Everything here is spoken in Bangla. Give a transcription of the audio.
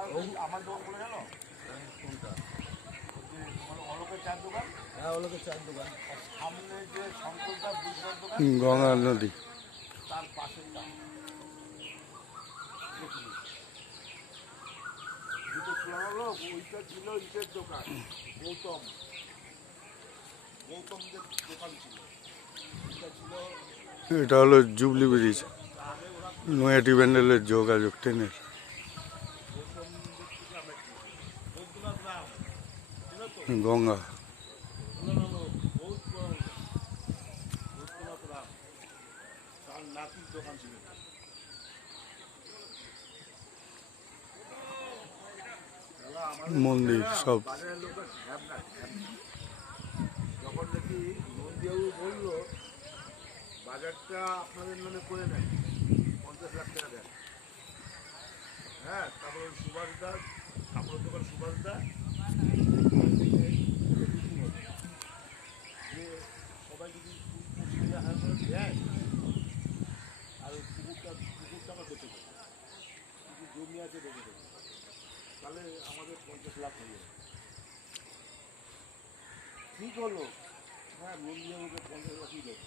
আমার দোকান করে গেল কোনটা? অলোকের চার দোকান। হ্যাঁ, অলোকের চার দোকান। সামনে যে শঙ্করদা বুঝবার দোকান, গঙ্গা নদী, তার পাশে দুটো খোলা হলো। ওইটা ছিল ইটের দোকান, গৌতমদের দোকান ছিল। এটা ছিল, এটা হলো জুবলি ব্রিজ, নয়াটি ব্যান্ডেলের যোগাযোগ ট্রেনের। গঙ্গা নাতির দোকান ছিল। মন্দির সব। বাজারের লোকের যখন নাকি নন্দীবাবু বললো বাজারটা আপনাদের নামে করে নেন, 50 লাখ টাকা দেন। হ্যাঁ, তারপর সুভাষ দাস, কাপড়ের দোকান সুভাষ দাস, যে সবাই যদি 25,000 করে দেয় আর পুকুরটা আমার বেঁচে দেবে, কিছু জমি আছে বেঁচে দেবে, তাহলে আমাদের 50 লাখ হয়ে যাবে। ঠিক হলো, হ্যাঁ, নন্দীবাবুকে 50 লাখই দেবে।